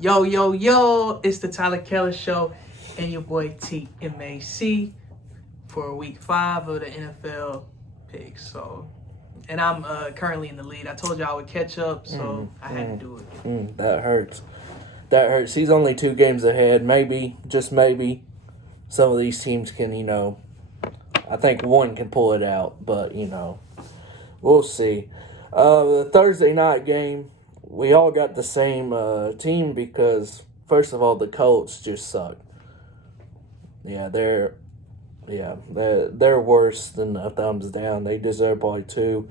Yo, yo, yo, it's the Tyler Keller Show and your boy TMAC for week 5 of the NFL picks. And I'm currently in the lead. I told you I would catch up, so I had to do it. That hurts. That hurts. He's only 2 games ahead. Maybe, just maybe, some of these teams can, I think one can pull it out, but, we'll see. The Thursday night game, we all got the same team because, first of all, the Colts just suck. Yeah, they're worse than a thumbs down. They deserve probably 2.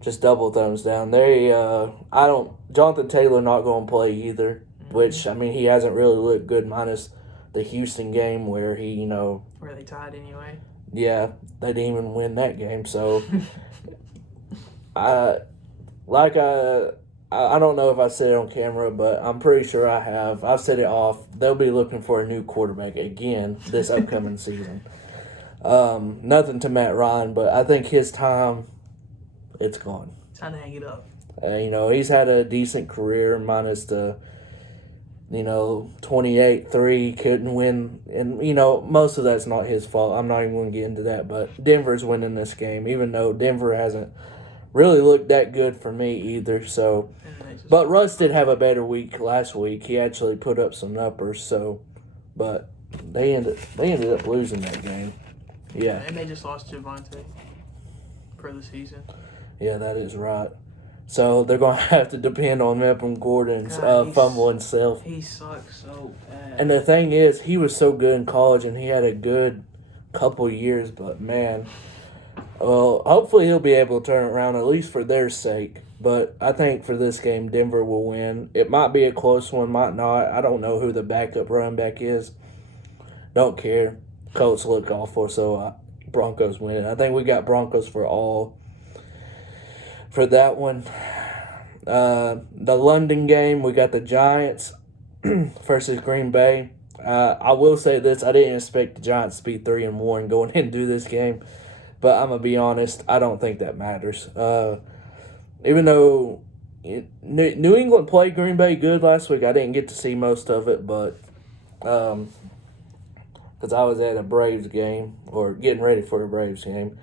Just double thumbs down. Jonathan Taylor not going to play either, which, he hasn't really looked good minus the Houston game where he, Where they tied anyway. Yeah, they didn't even win that game, so... I don't know if I said it on camera, but I'm pretty sure I have. I've said it off. They'll be looking for a new quarterback again this upcoming season. Nothing to Matt Ryan, but I think his time, it's gone. Time to hang it up. He's had a decent career minus the, 28-3, couldn't win. And, most of that's not his fault. I'm not even going to get into that, but Denver's winning this game, even though Denver hasn't really looked that good for me either. So, but Russ did have a better week last week. He actually put up some numbers. So, but they ended up losing that game. Yeah, and they just lost Javonte for the season. Yeah, that is right. So they're going to have to depend on Melvin Gordon's fumbling self. He sucks so bad. And the thing is, he was so good in college, and he had a good couple years. But man. Well, hopefully he'll be able to turn it around, at least for their sake. But I think for this game, Denver will win. It might be a close one, might not. I don't know who the backup running back is. Don't care. Colts look awful, so Broncos win. I think we got Broncos for that one. The London game, we got the Giants versus Green Bay. I will say this. I didn't expect the Giants to be 3-1 going into this game. But I'm going to be honest, I don't think that matters. Even though New England played Green Bay good last week, I didn't get to see most of it, but because I was at a Braves game or getting ready for a Braves game.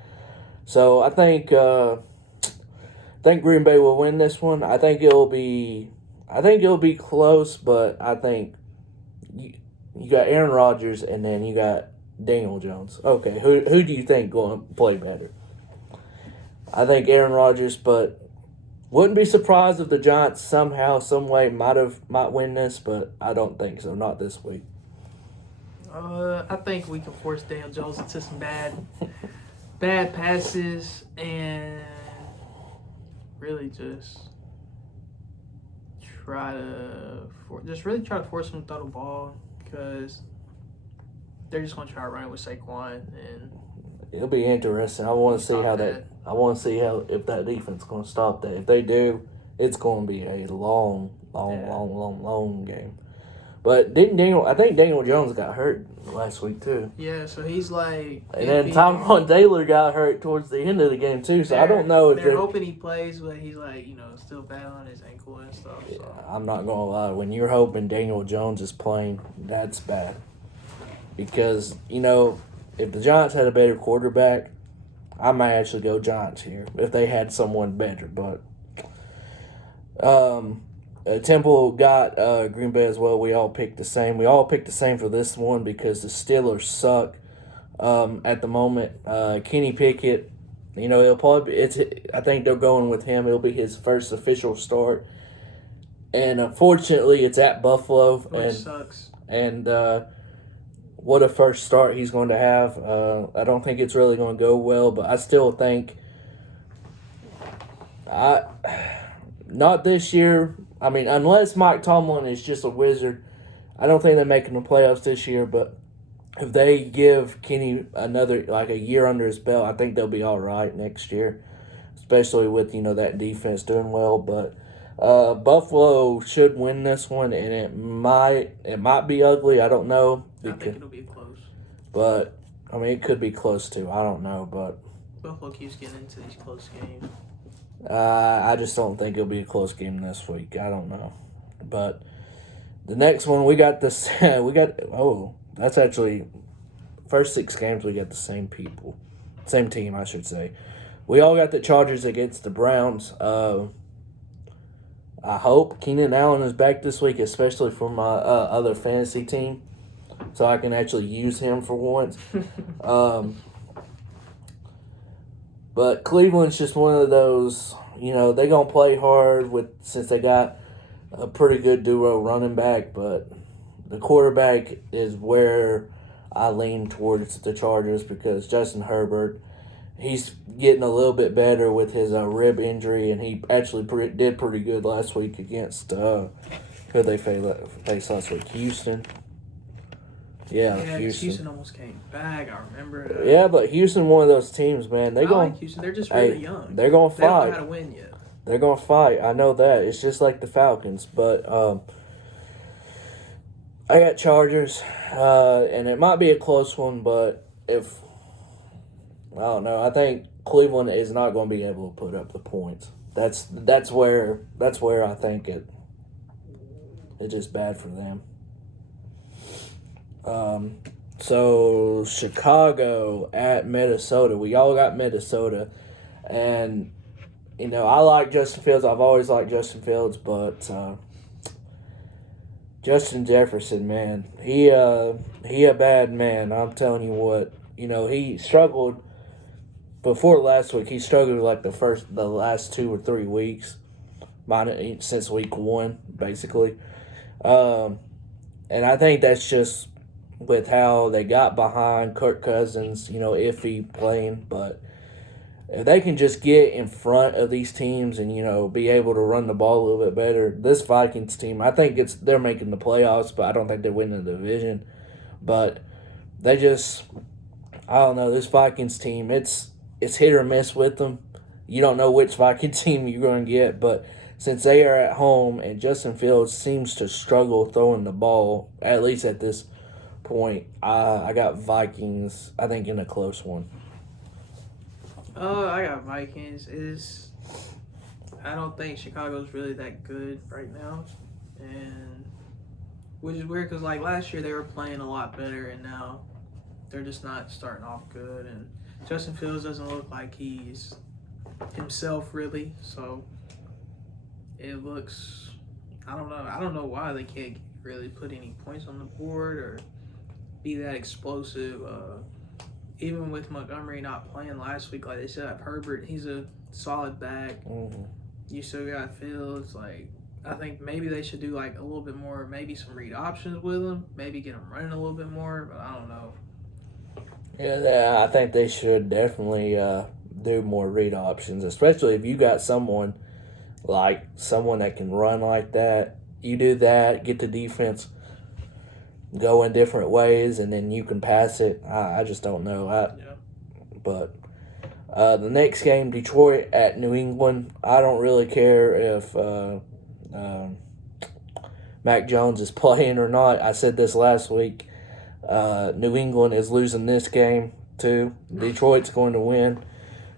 So I think Green Bay will win this one. I think it'll be close, but I think you got Aaron Rodgers and then you got Daniel Jones. Okay, who do you think going to play better? I think Aaron Rodgers, but wouldn't be surprised if the Giants somehow, some way might win this, but I don't think so. Not this week. I think we can force Daniel Jones into some bad passes and really just try to force him to throw the ball because they're just gonna try to run it with Saquon, and it'll be interesting. I want to see if that defense is gonna stop that. If they do, it's gonna be a long game. But I think Daniel Jones got hurt last week too. Yeah, so he's like. And then Tyrell Taylor got hurt towards the end of the game too. So I don't know if they're hoping he plays, but he's like still battling his ankle and stuff. So. Yeah, I'm not gonna lie. When you're hoping Daniel Jones is playing, that's bad. Because, if the Giants had a better quarterback, I might actually go Giants here if they had someone better. But Temple got Green Bay as well. We all picked the same. We all picked the same for this one because the Steelers suck at the moment. Kenny Pickett, he'll probably I think they're going with him. It'll be his first official start. And unfortunately, it's at Buffalo. Which sucks. And what a first start he's going to have. I don't think it's really going to go well, but I still think not this year. Unless Mike Tomlin is just a wizard, I don't think they're making the playoffs this year, but if they give Kenny another, a year under his belt, I think they'll be all right next year, especially with, that defense doing well, but Buffalo should win this one, and it might be ugly. I don't know. I think it'll be close. But it could be close too. I don't know, but Buffalo keeps getting into these close games. I just don't think it'll be a close game this week. I don't know. But the next one we got this. That's actually first 6 games we got the same team, I should say. We all got the Chargers against the Browns. I hope Keenan Allen is back this week, especially for my other fantasy team, so I can actually use him for once. But Cleveland's just one of those, they're going to play hard since they got a pretty good duo running back, but the quarterback is where I lean towards the Chargers because Justin Herbert, he's getting a little bit better with his rib injury, and he actually did pretty good last week against who they faced last week? Houston. Yeah, Houston almost came back. I remember. Yeah, but Houston, one of those teams, man. I like Houston. They're just really young. They're gonna fight. They don't know how to win yet. They're gonna fight. I know that. It's just like the Falcons, but I got Chargers, and it might be a close one, but I don't know. I think Cleveland is not going to be able to put up the points. That's where I think it's just bad for them. So Chicago at Minnesota. We all got Minnesota, and I like Justin Fields. I've always liked Justin Fields, but Justin Jefferson, man, he a bad man. I'm telling you what. He struggled before last week. He struggled like the last 2 or 3 weeks, since week 1, basically. And I think that's just with how they got behind Kirk Cousins, iffy playing. But if they can just get in front of these teams and, be able to run the ball a little bit better, this Vikings team, I think they're making the playoffs, but I don't think they're winning the division. But they just, I don't know, this Vikings team, it's hit or miss with them. You don't know which Vikings team you're going to get, but since they are at home and Justin Fields seems to struggle throwing the ball, at least at this point, I got Vikings, I think, in a close one. I got Vikings. I don't think Chicago's really that good right now, and which is weird because like last year they were playing a lot better, and now they're just not starting off good. And Justin Fields doesn't look like he's himself really, so it looks. I don't know. I don't know why they can't really put any points on the board or be that explosive. Even with Montgomery not playing last week, like they still have Herbert. He's a solid back. Mm-hmm. You still got Fields. Like I think maybe they should do like a little bit more, maybe some read options with him. Maybe get him running a little bit more. But I don't know. Yeah, I think they should definitely do more read options, especially if you got someone that can run like that. You do that, get the defense go in different ways, and then you can pass it. I just don't know. But the next game, Detroit at New England. I don't really care if Mac Jones is playing or not. I said this last week. New England is losing this game too. Detroit's going to win.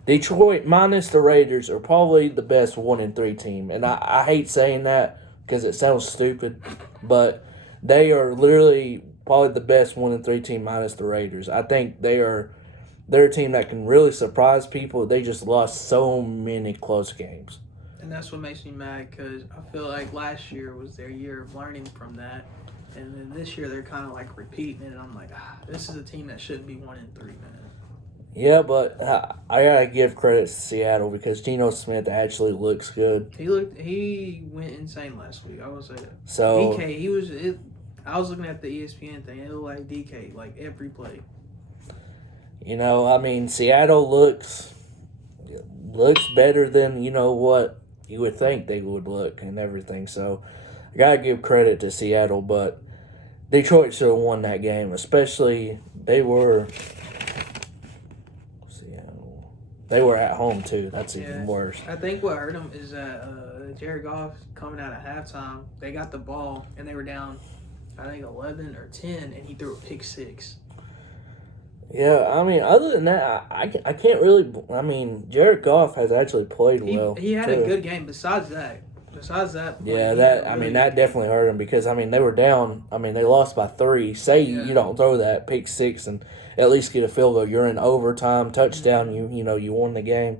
Detroit minus the Raiders are probably the best 1-3 team, and I hate saying that because it sounds stupid, but they are literally probably the best 1-3 team minus the Raiders. I think they're a team that can really surprise people. They just lost so many close games. And that's what makes me mad because I feel like last year was their year of learning from that. And then this year they're kind of like repeating it. And I'm like, this is a team that shouldn't be 1-3, man. Yeah, but I gotta give credit to Seattle because Geno Smith actually looks good. He went insane last week. I will say that. So DK, I was looking at the ESPN thing. It looked like DK like every play. Seattle looks better than what you would think they would look and everything. So I gotta give credit to Seattle, but Detroit should have won that game, especially they were at home too. That's even worse. I think what hurt them is that Jared Goff coming out at halftime, they got the ball and they were down, I think 11 or 10, and he threw a pick 6. Yeah, other than that, I can't really. Jared Goff has actually played well. He had a good game. Besides that, Besides that, Yeah, that definitely hurt them because they were down. They lost by 3. Say you don't throw that pick 6 and at least get a field goal. You're in overtime, touchdown. Mm-hmm. You won the game.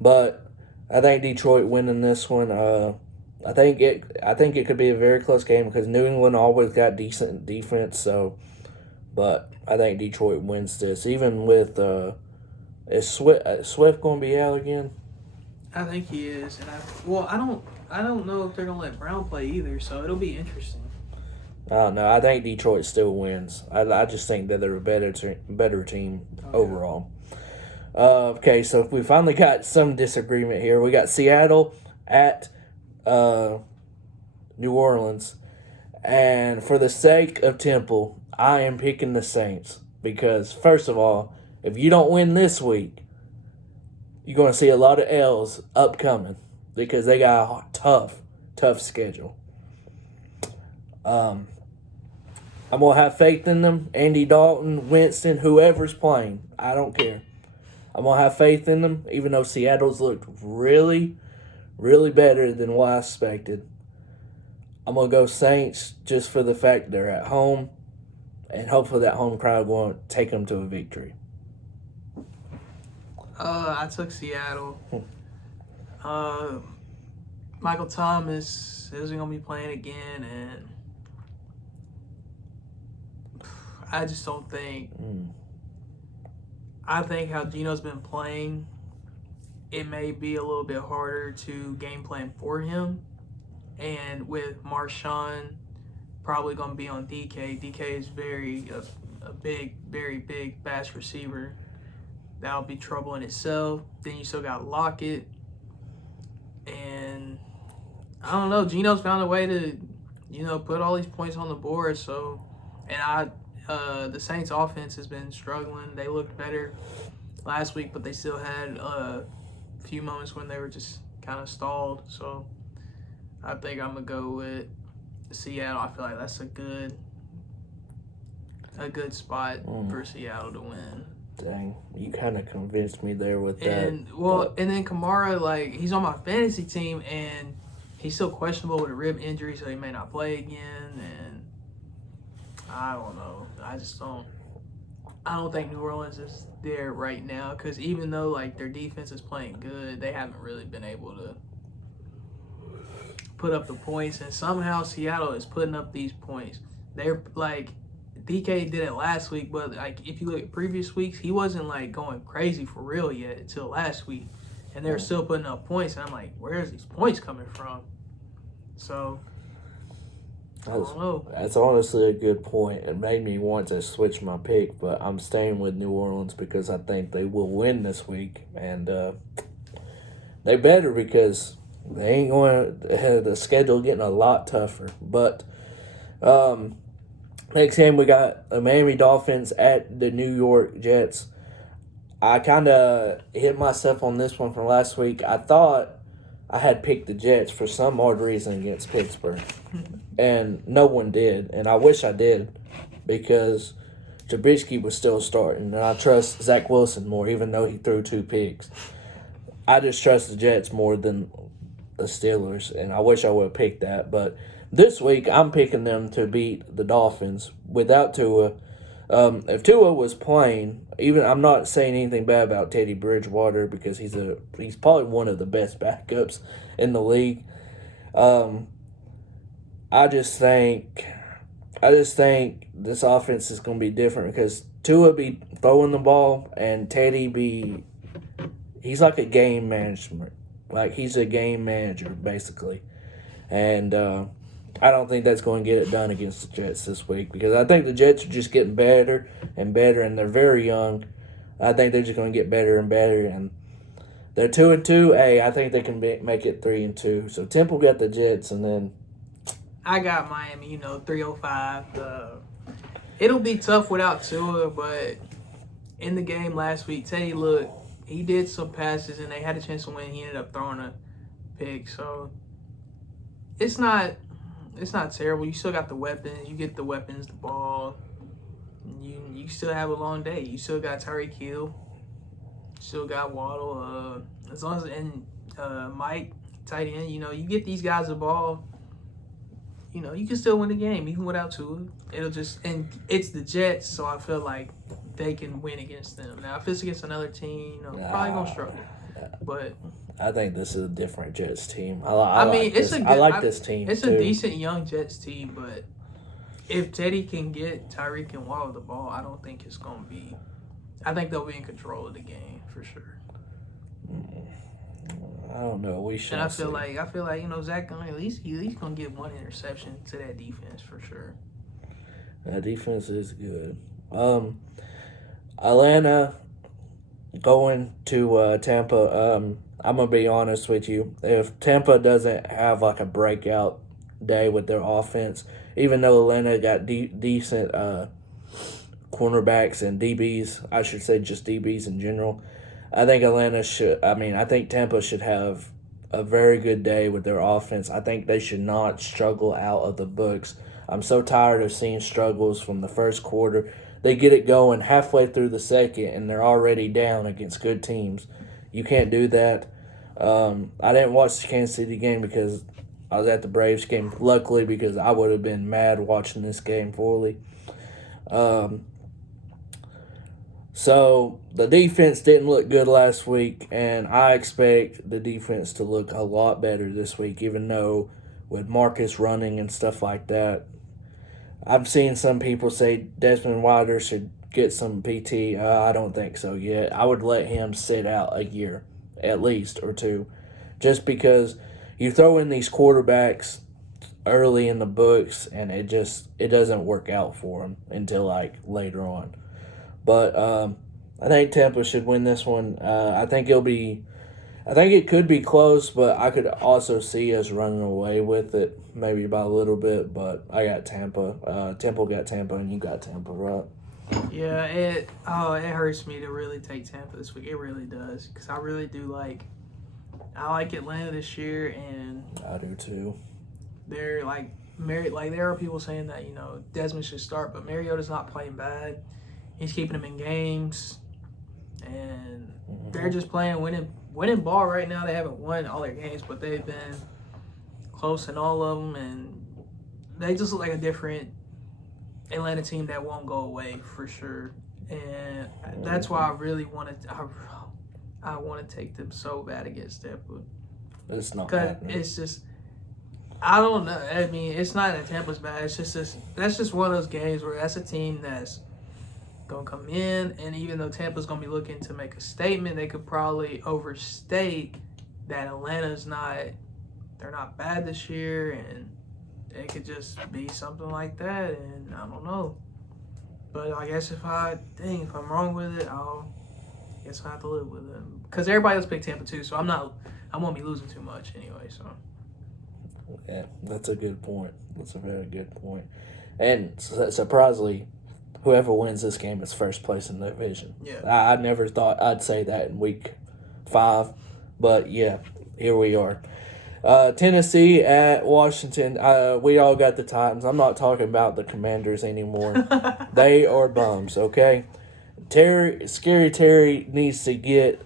But I think Detroit winning this one. I think it could be a very close game because New England always got decent defense. So, but I think Detroit wins this. Even with is Swift going to be out again? I think he is, and I don't know if they're gonna let Brown play either. So it'll be interesting. I don't know. I think Detroit still wins. I just think that they're a better team overall. Okay, so we finally got some disagreement here. We got Seattle at New Orleans. And for the sake of Temple, I am picking the Saints. Because, first of all, if you don't win this week, you're going to see a lot of L's upcoming. Because they got a tough schedule. I'm going to have faith in them. Andy Dalton, Winston, whoever's playing. I don't care. I'm going to have faith in them, even though Seattle's looked really, really better than what I expected. I'm going to go Saints just for the fact they're at home, and hopefully that home crowd will take them to a victory. I took Seattle. Michael Thomas isn't going to be playing again, and I just don't think... I think how Gino's been playing, it may be a little bit harder to game plan for him. And with Marshawn probably going to be on DK. DK is a very big, fast receiver. That'll be trouble in itself. Then you still got Lockett. And I don't know. Gino's found a way to, put all these points on the board. So, and the Saints offense has been struggling. They looked better last week, but they still had a few moments when they were just kind of stalled. So I think I'm going to go with Seattle. I feel like that's a good spot for Seattle to win. Dang, you kind of convinced me there with that. And then Kamara, he's on my fantasy team, and he's still questionable with a rib injury, so he may not play again. And I don't know. I don't think New Orleans is there right now because even though their defense is playing good, they haven't really been able to put up the points. And somehow Seattle is putting up these points. They're DK did it last week, but if you look at previous weeks, he wasn't going crazy for real yet until last week, and they're still putting up points. And I'm like, where's these points coming from? So. That's honestly a good point. It made me want to switch my pick, but I'm staying with New Orleans because I think they will win this week, and they better because they ain't going. The schedule getting a lot tougher. But next game we got the Miami Dolphins at the New York Jets. I kind of hit myself on this one from last week. I thought I had picked the Jets for some odd reason against Pittsburgh. And no one did. And I wish I did because Trubisky was still starting. And I trust Zach Wilson more, even though he threw 2 picks. I just trust the Jets more than the Steelers. And I wish I would have picked that. But this week, I'm picking them to beat the Dolphins without Tua. If Tua was playing, I'm not saying anything bad about Teddy Bridgewater because he's probably one of the best backups in the league. I just think this offense is going to be different because Tua be throwing the ball and Teddy he's like a game management. He's a game manager, basically. And I don't think that's going to get it done against the Jets this week because I think the Jets are just getting better and better, and they're very young. I think they're just going to get better and better, and they're 2-2. Hey, I think they can make it 3-2. So Temple got the Jets, and then I got Miami. 305. It'll be tough without Tua, but in the game last week, Teddy he did some passes, and they had a chance to win. He ended up throwing a pick, so it's not terrible. You still got the weapons. You get the weapons, the ball. You still have a long day. You still got Tyreek Hill. Still got Waddle. As long as Mike tight end. You get these guys the ball. You can still win the game even without Tua. And it's the Jets, so I feel like they can win against them. Now, if it's against another team, probably gonna struggle. But I think this is a different Jets team. I like this team. It's too. a decent young Jets team, but if Teddy can get Tyreek and Waddle the ball, I don't think it's gonna be. I think they'll be in control of the game for sure. I don't know. We should. And I feel like Zach Gunn at least gonna get one interception to that defense for sure. That defense is good. Atlanta going to Tampa. I'm gonna be honest with you. If Tampa doesn't have like a breakout day with their offense, even though Atlanta got decent cornerbacks and DBs, I should say just DBs in general, I think I think Tampa should have a very good day with their offense. I think they should not struggle out of the books. I'm so tired of seeing struggles from the first quarter. They get it going halfway through the second, and they're already down against good teams. You can't do that. I didn't watch the Kansas City game because I was at the Braves game, luckily, because I would have been mad watching this game fully. So the defense didn't look good last week, and I expect the defense to look a lot better this week, even though with Marcus running and stuff like that. I've seen some people say Desmond Wilder should get some PT. I don't think so yet. I would let him sit out a year at least or two, just because you throw in these quarterbacks early in the books and it doesn't work out for them until like later on. But I think Tampa should win this one. I think it could be close, but I could also see us running away with it, maybe by a little bit. But I got Tampa. Temple got Tampa, and you got Tampa, right? Yeah, it hurts me to really take Tampa this week. It really does, because I really do like Atlanta this year, and I do too. They're there are people saying that Desmond should start, but Mariota's not playing bad. He's keeping them in games, and they're just playing winning ball right now. They haven't won all their games, but they've been close in all of them, and they just look like a different Atlanta team that won't go away for sure. And that's why I really I want to take them so bad against Tampa. It's not happening. It's just, I don't know. I mean, it's not that Tampa's bad. It's just that's just one of those games where that's a team that's gonna come in, and even though Tampa's gonna be looking to make a statement, they could probably overstate that Atlanta's they're not bad this year, and it could just be something like that, and I don't know. But I guess if I'm wrong with it, I guess I have to live with it. Because everybody else picked Tampa too, so I won't be losing too much anyway. So yeah, that's a good point. That's a very good point. And surprisingly, whoever wins this game is first place in the division. Yeah. I never thought I'd say that in week 5, but yeah, here we are. Tennessee at Washington. We all got the Titans. I'm not talking about the Commanders anymore. They are bums, okay? Scary Terry needs to get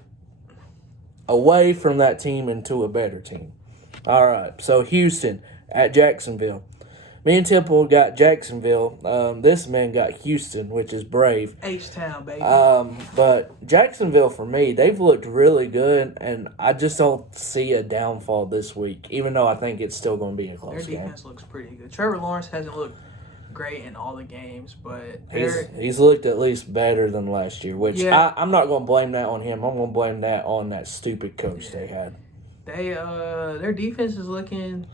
away from that team into a better team. All right, so Houston at Jacksonville. Me and Temple got Jacksonville. This man got Houston, which is brave. H-Town, baby. But Jacksonville, for me, they've looked really good, and I just don't see a downfall this week, even though I think it's still going to be a close game. Their defense looks pretty good. Trevor Lawrence hasn't looked great in all the games, but he's looked at least better than last year, which I'm not going to blame that on him. I'm going to blame that on that stupid coach they had. Their defense is looking...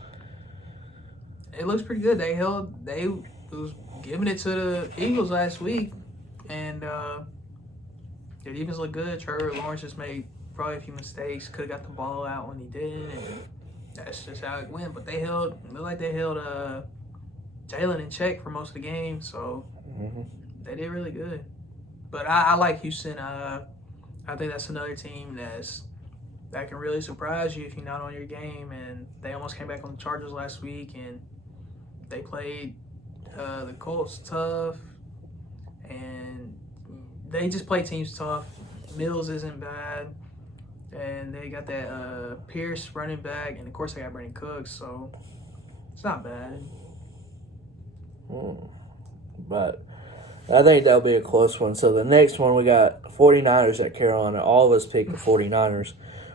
It looks pretty good. They was giving it to the Eagles last week, and their defense looked good. Trevor Lawrence just made probably a few mistakes. Could have got the ball out when he didn't, and that's just how it went. But they held Jalen in check for most of the game, so they did really good. But I like Houston. I think that's another team that can really surprise you if you're not on your game. And they almost came back on the Chargers last week, and they played the Colts tough, and they just play teams tough. Mills isn't bad. And they got that Pierce running back, and of course they got Brandon Cooks, so it's not bad. But I think that'll be a close one. So the next one, we got 49ers at Carolina. All of us picked the 49ers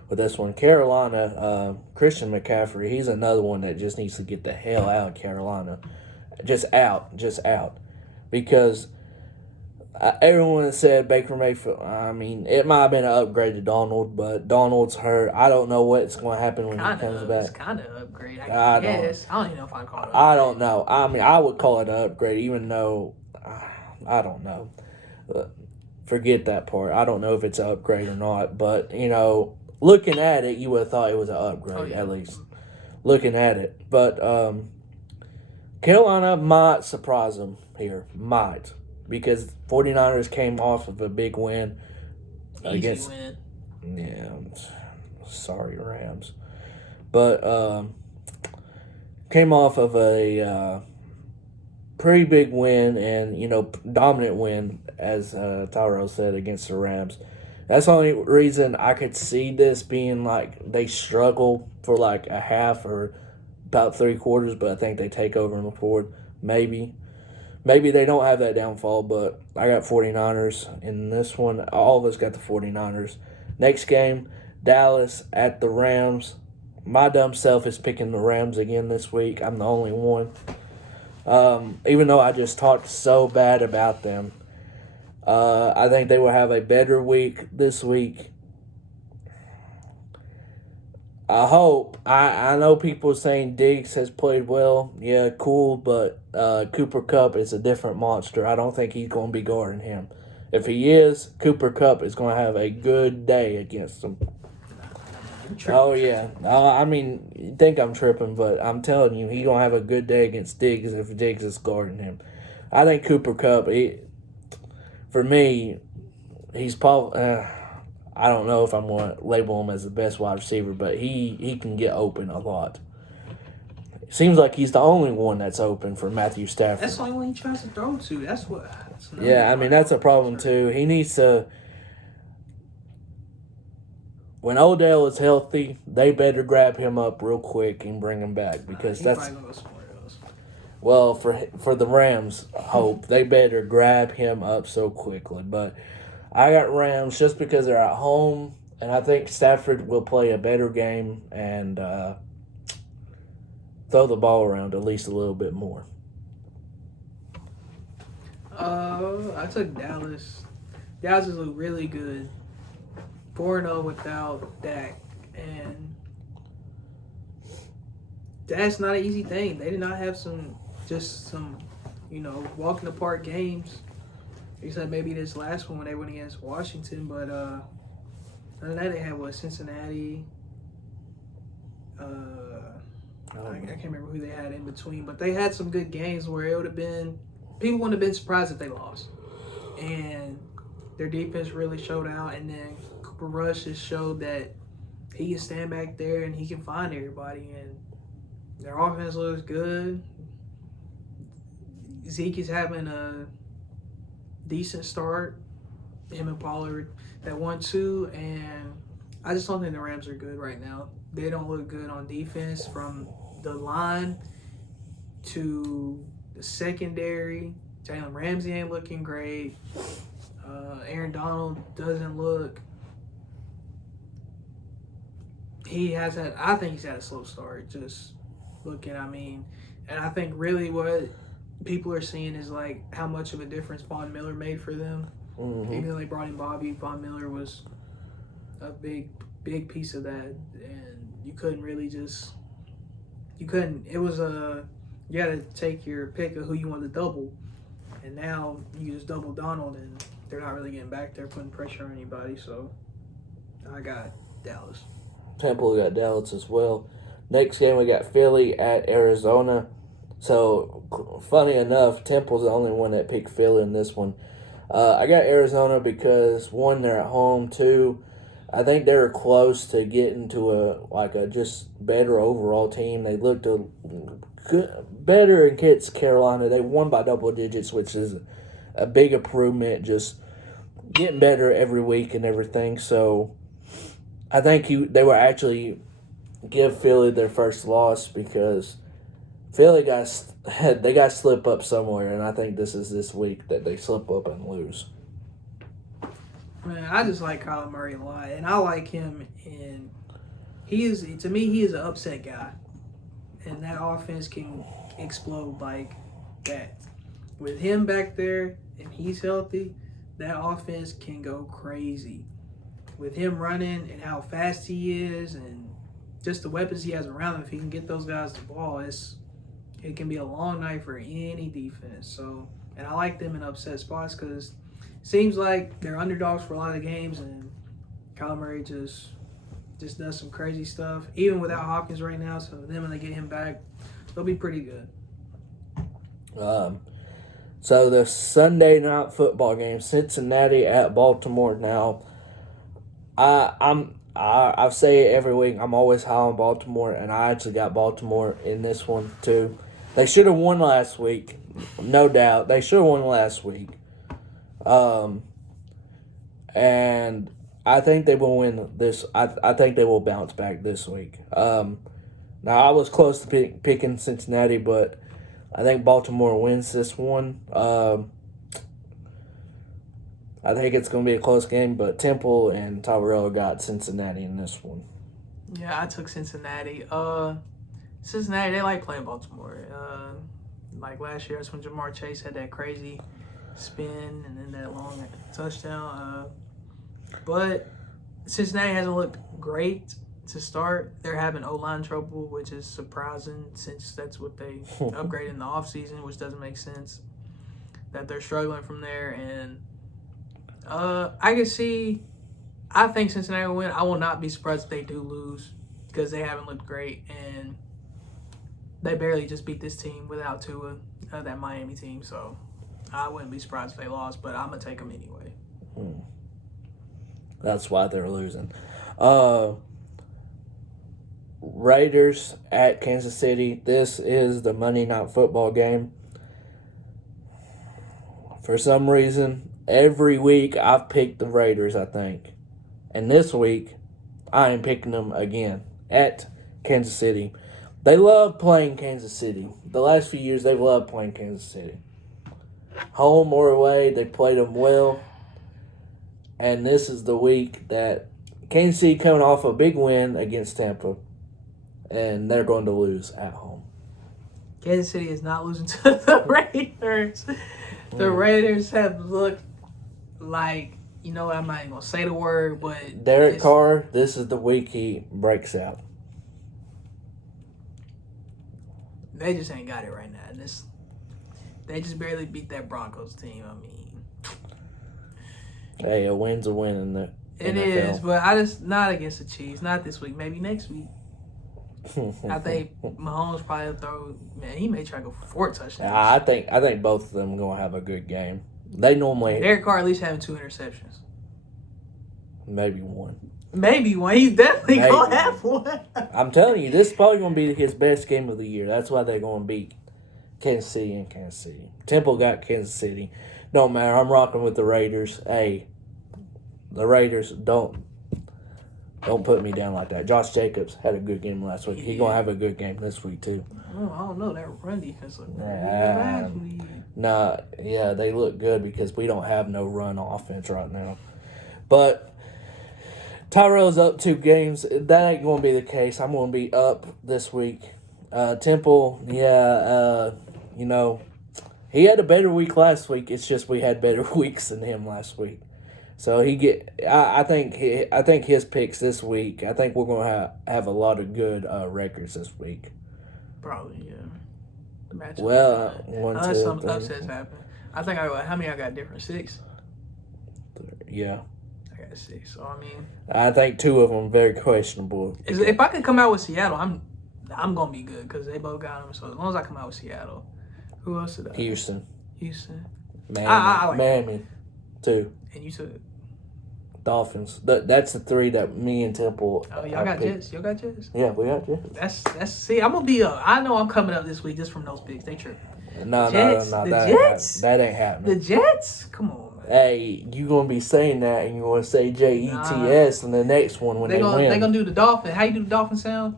with this one. Carolina, Christian McCaffrey, he's another one that just needs to get the hell out of Carolina. Just out. Because everyone said Baker Mayfield, I mean, it might have been an upgrade to Donald, but Donald's hurt. I don't know what's going to happen when he comes back. It's kind of an upgrade, I guess. I don't even know if I'd call it an upgrade. I don't know. I mean, I would call it an upgrade, even though I don't know. Forget that part. I don't know if it's an upgrade or not, but, looking at it, you would have thought it was an upgrade, at least. Looking at it. But Carolina might surprise them here. Might. Because 49ers came off of a big win. Easy win. Yeah. Sorry, Rams. But came off of a pretty big win and, dominant win, as Tyrell said, against the Rams. That's the only reason I could see this being like they struggle for like a half or about 3/4, but I think they take over in the fourth. Maybe they don't have that downfall, but I got 49ers in this one. All of us got the 49ers. Next game, Dallas at the Rams. My dumb self is picking the Rams again this week. I'm the only one. Even though I just talked so bad about them. I think they will have a better week this week. I hope. I know people saying Diggs has played well. Yeah, cool, but Cooper Kupp is a different monster. I don't think he's going to be guarding him. If he is, Cooper Kupp is going to have a good day against him. Oh, yeah. I mean, you think I'm tripping, but I'm telling you, he's going to have a good day against Diggs if Diggs is guarding him. I think Cooper Kupp, for me, he's probably... I don't know if I'm going to label him as the best wide receiver, but he can get open a lot. It seems like he's the only one that's open for Matthew Stafford. That's the only one he tries to throw to. That's that's a problem too. He needs to... When Odell is healthy, they better grab him up real quick and bring him back because that's... probably going to go somewhere else. Well, for the Rams, hope they better grab him up so quickly, but... I got Rams just because they're at home, and I think Stafford will play a better game and throw the ball around at least a little bit more. I took Dallas. Dallas is look really good. 4-0 without Dak, and that's not an easy thing. They did not have some walk in the park games. Except maybe this last one when they went against Washington, but other than that, they had Cincinnati. I can't remember who they had in between, but they had some good games where it would have been people wouldn't have been surprised if they lost, and their defense really showed out. And then Cooper Rush just showed that he can stand back there and he can find everybody, and their offense looks good. Zeke is having a decent start. Him and Pollard that 1-2, and I just don't think the Rams are good right now. They don't look good on defense from the line to the secondary. Jalen Ramsey ain't looking great. Aaron Donald doesn't look. I think he's had a slow start. Just looking, and I think really what people are seeing is like how much of a difference Von Miller made for them. Mm-hmm. Even though they brought in Bobby, Von Miller was a big piece of that, and you couldn't really just it was you had to take your pick of who you wanted to double, and now you just double Donald, and they're not really getting back there putting pressure on anybody. So I got Dallas. Temple got Dallas as well. Next game we got Philly at Arizona. So, funny enough, Temple's the only one that picked Philly in this one. I got Arizona because, one, they're at home. Two, I think they were close to getting to a just better overall team. They looked better against Carolina. They won by double digits, which is a big improvement, just getting better every week and everything. So, I think they were actually give Philly their first loss because Philly they got slip up somewhere, and I think this week that they slip up and lose. Man, I just like Kyler Murray a lot, and I like him. And he is an upset guy, and that offense can explode like that. With him back there, and he's healthy, that offense can go crazy. With him running and how fast he is, and just the weapons he has around him, if he can get those guys the ball, it can be a long night for any defense. So, and I like them in upset spots because it seems like they're underdogs for a lot of games, and Kyler Murray just does some crazy stuff, even without Hopkins right now. So then when they get him back, they'll be pretty good. So the Sunday night football game, Cincinnati at Baltimore. Now, I say it every week. I'm always high on Baltimore, and I actually got Baltimore in this one too. They should have won last week, no doubt. They should have won last week, and I think they will win this. I think they will bounce back this week. Now I was close to picking Cincinnati, but I think Baltimore wins this one. I think it's going to be a close game, but Temple and Tyrell got Cincinnati in this one. Yeah, I took Cincinnati. Cincinnati, they like playing Baltimore. Like last year, that's when Jamar Chase had that crazy spin and then that long touchdown. But Cincinnati hasn't looked great to start. They're having O-line trouble, which is surprising since that's what they upgraded in the offseason, which doesn't make sense that they're struggling from there. And I think Cincinnati will win. I will not be surprised if they do lose because they haven't looked great, and they barely just beat this team without Tua, that Miami team. So I wouldn't be surprised if they lost, but I'm going to take them anyway. That's why they're losing. Raiders at Kansas City. This is the Monday Night Football game. For some reason, every week I've picked the Raiders, I think. And this week, I am picking them again at Kansas City. They love playing Kansas City. The last few years, they've loved playing Kansas City. Home or away, they played them well. And this is the week that Kansas City coming off a big win against Tampa. And they're going to lose at home. Kansas City is not losing to the Raiders. The Raiders have looked like, I'm not even going to say the word, but... Derek Carr, this is the week he breaks out. They just ain't got it right now. They just barely beat that Broncos team. I mean... Hey, a win's a win in the It NFL. is, but not against the Chiefs. Not this week. Maybe next week. I think Mahomes probably throw. Man, he may try to go for 4 touchdowns. I think both of them are going to have a good game. They normally Derek Carr at least having 2 interceptions. Maybe one. He's definitely gonna have one. I'm telling you, this is probably going to be his best game of the year. That's why they're going to beat Kansas City and Kansas City. Temple got Kansas City. Don't matter. I'm rocking with the Raiders. Hey, the Raiders don't put me down like that. Josh Jacobs had a good game last week. He's going to have a good game this week, too. Oh, I don't know. That run defense looked good last week. Yeah, they look good because we don't have no run offense right now. But Tyrell's up 2 games. That ain't going to be the case. I'm going to be up this week. Temple, he had a better week last week. It's just we had better weeks than him last week. So I think his picks this week. I think we're gonna have a lot of good records this week. Probably, yeah. Well, unless some upsets happen. I think how many I got different? 6. Yeah. I got 6. So I mean, I think 2 of them very questionable. If I can come out with Seattle, I'm gonna be good because they both got them. So as long as I come out with Seattle, who else did I? Houston. Miami. I like Miami, too. And you took Dolphins. That's the three that me and Temple. Oh, y'all got Jets. Y'all got Jets. Yeah, we got Jets. That's. See, I'm gonna be up. I know I'm coming up this week just from those picks. They tripping. No. The Jets. That ain't happening. The Jets. Come on, man. Hey, you gonna be saying that, and you gonna say JETS in the next one when they win. They gonna do the Dolphin. How you do the Dolphin sound?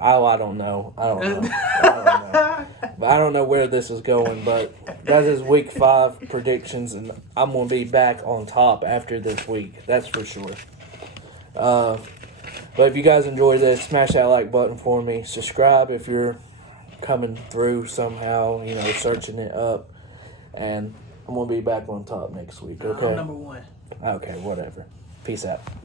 I don't know. But I don't know where this is going. But that is week 5 predictions, and I'm gonna be back on top after this week. That's for sure. But if you guys enjoy this, smash that like button for me. Subscribe if you're coming through somehow, searching it up. And I'm going to be back on top next week, okay? I'm number 1. Okay, whatever. Peace out.